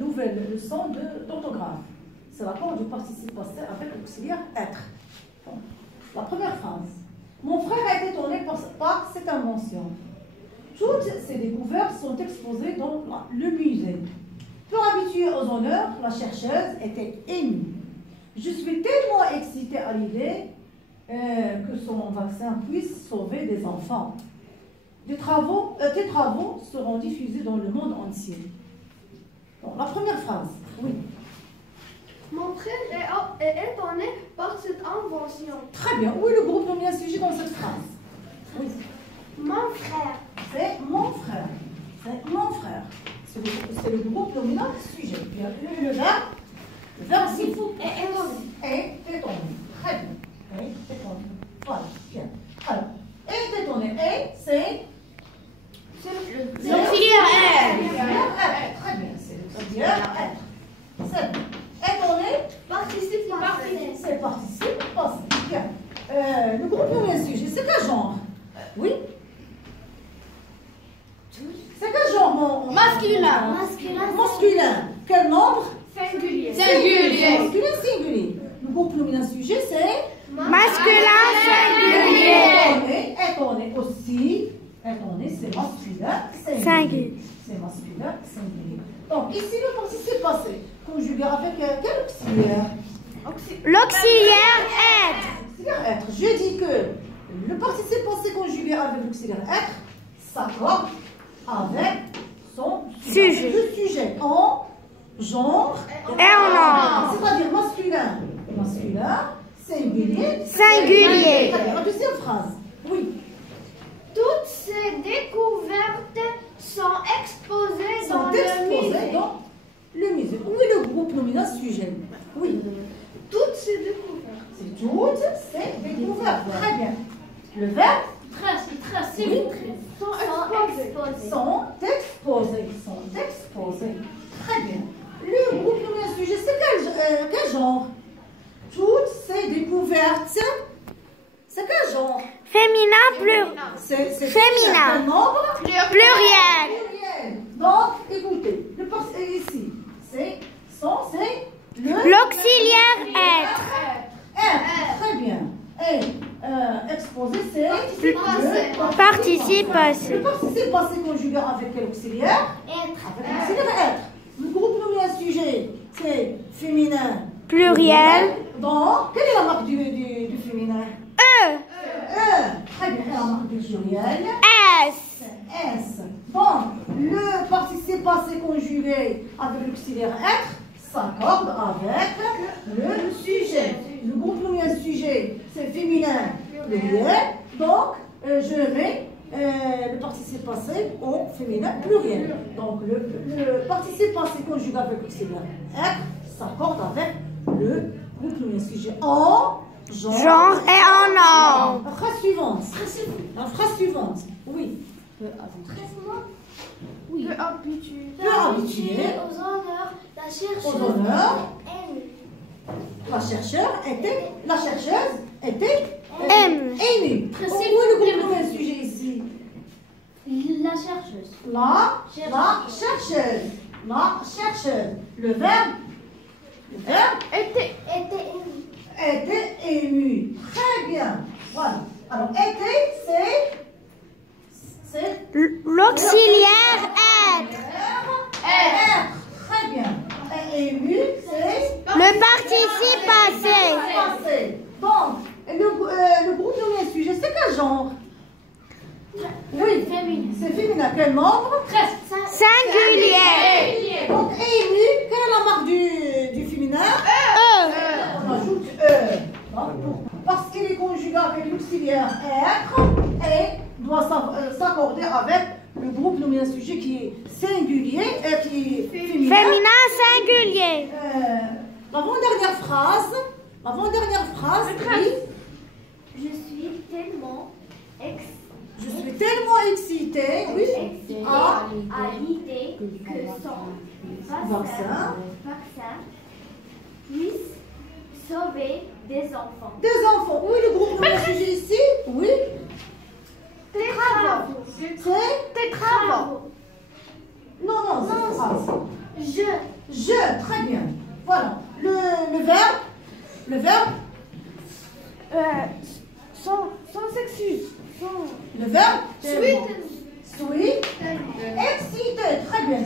nouvelle leçon d'orthographe. C'est l'accord du participe passé avec l'auxiliaire être. Donc, la première phrase. Mon frère a été étonné par cette invention. Toutes ces découvertes sont exposées dans le musée. Peu habituée aux honneurs, la chercheuse était émue. Je suis tellement excitée à l'idée que son vaccin puisse sauver des enfants. Tes travaux seront diffusés dans le monde entier. Bon, la première phrase, oui. Mon frère est étonné par cette invention. Très bien. Où est le groupe nominal sujet dans cette phrase? Oui. Mon frère. C'est mon frère. C'est mon frère. C'est le groupe nominal sujet. Bien. Le verbe s'il faut. Est étonné. Est étonné. Très bien. Est étonné. Voilà. Bien. Alors, est étonné. Et c'est l'auxiliaire être. Très bien. C'est l'auxiliaire être. C'est bon. Étonné. Participe passé. C'est participe passé. Bien. Le groupe nominal sujet, c'est quel genre? Oui. C'est quel genre mon Masculin. Masculin. Quel nombre? Singulier. Masculin singulier. Le groupe nominal sujet, c'est Masculin singulier. Étonné aussi. Étonné, c'est masculin singulier. C'est masculin singulier. Donc, ici, le participe passé. Conjugué avec quel auxiliaire? L'auxiliaire être. L'auxiliaire être. Je dis que le participe passé conjugué avec l'auxiliaire être s'accorde avec son Sujet. Le sujet en genre Et en nom. c'est-à-dire masculin. Masculin, singulier. Singulier. Très bien. La deuxième phrase. Oui. Toutes ces découvertes sont exposées dans le musée. Dans le musée. Où est le groupe nominal sujet? Oui. Toutes ces découvertes. C'est toutes ces découvertes. Très bien. Le verbe Oui. Sont exposées. Sont exposés. Très bien. Le groupe nominal sujet, c'est quel genre? Toutes ces découvertes. C'est quel genre? Féminin C'est Féminin. quel nombre? pluriel. Pluriel. Donc, écoutez, ici, c'est L'auxiliaire être. être. Très bien. Et exposé, c'est Participe passé. Le participe passé conjugué avec quel auxiliaire? Avec l'auxiliaire être. Le groupe nominal sujet, c'est féminin. Pluriel. Donc, quelle est la marque du féminin? E. Très bien, la marque du pluriel. S. S. Donc, le participe passé conjugué avec l'auxiliaire être s'accorde avec le sujet. Le groupe nominal sujet, c'est féminin pluriel. Donc, je mets le participe passé au féminin pluriel. Donc, le participe passé conjugué avec l'auxiliaire être s'accorde avec le groupe nominal sujet en Genre et en nom. La phrase suivante. La phrase suivante. Oui. Peu habitué. Aux honneurs, la chercheuse Aux honneurs. émue. La chercheuse était M. émue. Où est le groupe nominal sujet ici? La chercheuse. La chercheuse. La chercheuse. Le verbe Était émue. était ému. Très bien. Voilà. Alors, était, c'est L'auxiliaire être. être. Très bien. Et ému, c'est Le participe passé. passé. Donc, le groupe nominal sujet, c'est quel genre? Oui, c'est féminin. Quel nombre? Singulier. Donc, ému, quelle est la marque du féminin? E. On ajoute parce qu'il est conjugué avec l'auxiliaire être et doit s'accorder avec le groupe nominal sujet qui est singulier et qui est féminin. Féminin singulier. L'avant-dernière phrase, oui. Je suis tellement excitée, oui, à l'idée que son vaccin puisse sauver des enfants. Des enfants. Oui, le groupe nominal sujet ici, oui. Tes travaux. C'est Tes travaux. non, cette phrase. Je, très bien. Voilà. Le verbe Sans sexus. Le verbe Sweet. Excité, très bien.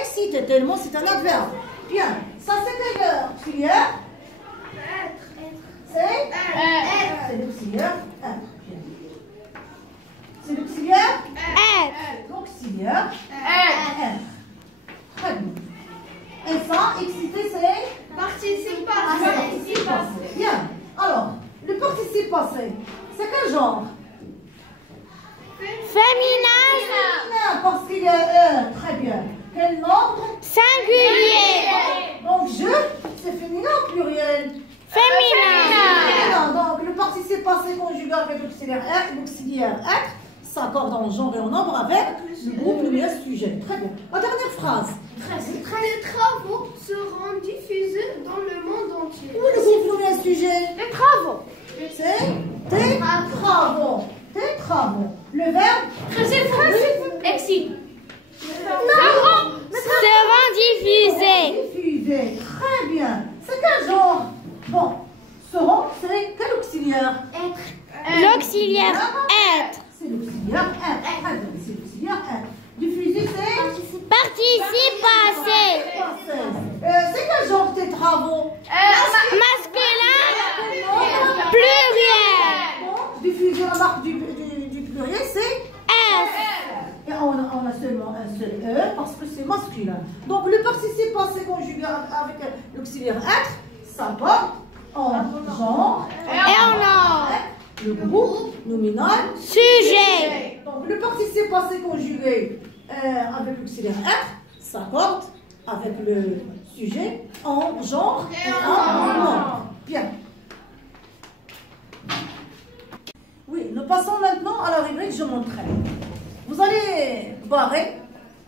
Excité, tellement c'est un adverbe. Bien. Ça c'est quel auxiliaire? C'est l'auxiliaire être. Bien. C'est l'auxiliaire Être. L'auxiliaire être. Très bien. Et ça, excité, c'est Participe participe passé. Bien. Alors, le participe passé, c'est quel genre? Féminin. Féminin, parce qu'il y a très bien. Quel nombre? Singulier. Donc, je, c'est féminin ou pluriel? Féminin. Donc, le participe passé conjugal avec l'auxiliaire être s'accorde en genre et en nombre avec le groupe nominal sujet. Très bien. La dernière phrase. Les travaux seront diffusés dans le monde entier. Où est le groupe nominal sujet? Les travaux. C'est tes travaux. Tes travaux. Le verbe? Excite. Seront diffusés. Diffusé. Très bien. C'est quel genre? Bon. Seront, c'est quel auxiliaire? L'auxiliaire être. C'est l'auxiliaire être. Très bien. C'est l'auxiliaire être. Diffuser, c'est? Participe passé. C'est quel genre tes travaux? Masculin. Pluriel. Donc, diffuser la marque du pluriel, c'est? S. Et on a seulement un seul E parce que c'est masculin. Donc le participe passé conjugal avec l'auxiliaire être, ça porte en genre Et en ordre. le groupe nominal. Sujet. Donc le participe passé conjugué avec l'auxiliaire être s'accorde avec le sujet en genre et en ordre. Bien. Oui, nous passons maintenant à la rubrique je m'entraîne. Vous allez barrer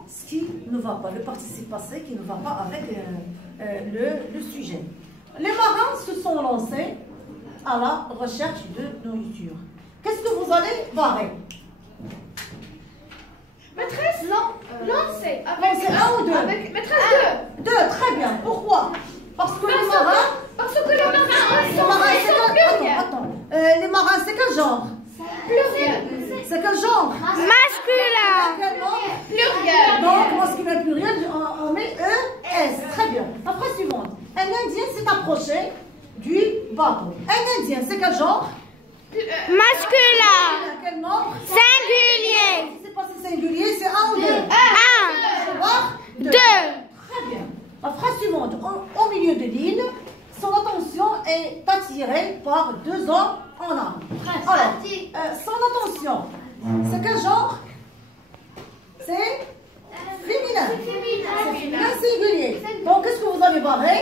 ce qui ne va pas, le participe passé qui ne va pas avec le sujet. Les marins se sont lancés à la recherche de nourriture. Qu'est-ce que vous allez barrer? Maîtresse, lancez. Lancez un ou deux? Maîtresse 2. Deux, très bien. Pourquoi? Parce que les marins... Parce que les marins Les marins, c'est quel... Attends. Les marins, c'est quel genre? pluriel. C'est quel genre? Masculin. Quel nom? Pluriel. Donc, masculin pluriel, on met ES. Très bien. La phrase suivante. Un Indien s'est approché du bateau. Un Indien, c'est quel genre? Masculin. Quel nombre? Singulier. Si c'est pas singulier, c'est un ou deux? Un. Deux. Deux. Très bien. La phrase suivante. Au milieu de l'île, son attention est attirée par deux hommes en armes. Alors, son attention, c'est quel genre? C'est féminin. C'est féminin singulier. Donc, qu'est-ce que vous allez barrer?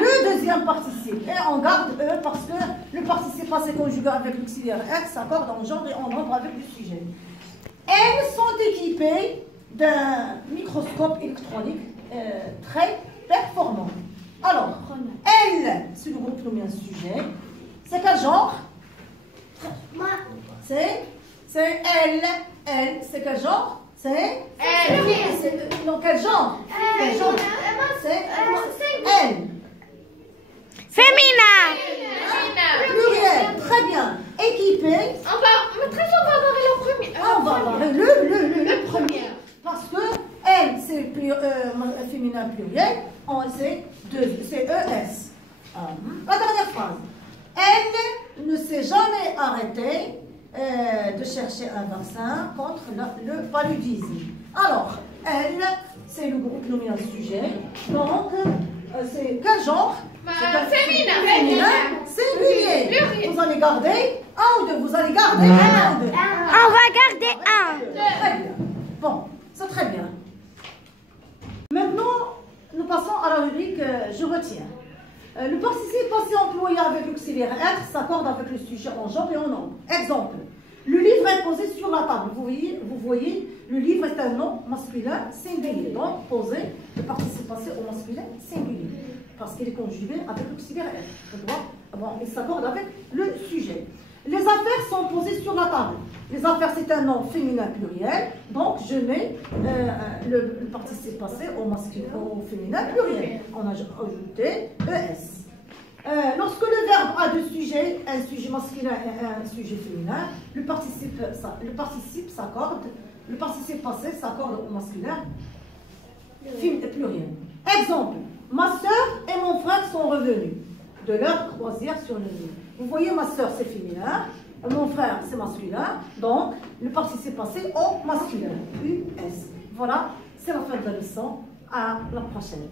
Le deuxième participe. Et on garde E parce que le participe passé conjugal avec l'auxiliaire être s'accorde en genre et en nombre avec le sujet. Elles sont équipées d'un microscope électronique très performant. Alors, elle, c'est le groupe nommé un sujet. C'est quel genre? C'est elle. Elle, c'est quel genre? C'est elle. Donc, quel genre? Quel genre? C'est elle. Féminin. Pluriel, très bien. Équipé. Maîtresse, on va barrer le premier. On va voir le premier. Parce que elle, c'est féminin pluriel. C'est ES. La dernière phrase. Elle ne s'est jamais arrêtée de chercher un vaccin contre le paludisme. Alors, elle, c'est le groupe nommé un sujet. Donc, c'est quel genre? Féminin. Singulier. Vous allez garder un ou deux. Vous allez garder un ou deux. On va garder un. Très bien. Bon, c'est très bien. Maintenant, nous passons à la rubrique je retiens. Le participe passé employé avec l'auxiliaire être s'accorde avec le sujet en genre et en nombre. Exemple. Le livre est posé sur la table. Vous voyez, le livre est un nom masculin singulier. Donc, posé, le participe passé au masculin singulier. Parce qu'il est conjugué avec l'auxiliaire être. Il s'accorde avec le sujet. Les affaires sont posées sur la table. Les affaires, c'est un nom féminin pluriel. Donc, je mets le participe passé au masculin, au féminin pluriel. On a ajouté ES. Lorsque le verbe a deux sujets, un sujet masculin et un sujet féminin, le participe s'accorde, le participe passé s'accorde au masculin pluriel. Exemple, ma soeur et mon frère sont revenus de leur croisière sur le Nil. Vous voyez, ma soeur c'est féminin, mon frère c'est masculin, donc le participe passé au masculin, US. Voilà, c'est la fin de la leçon. À la prochaine.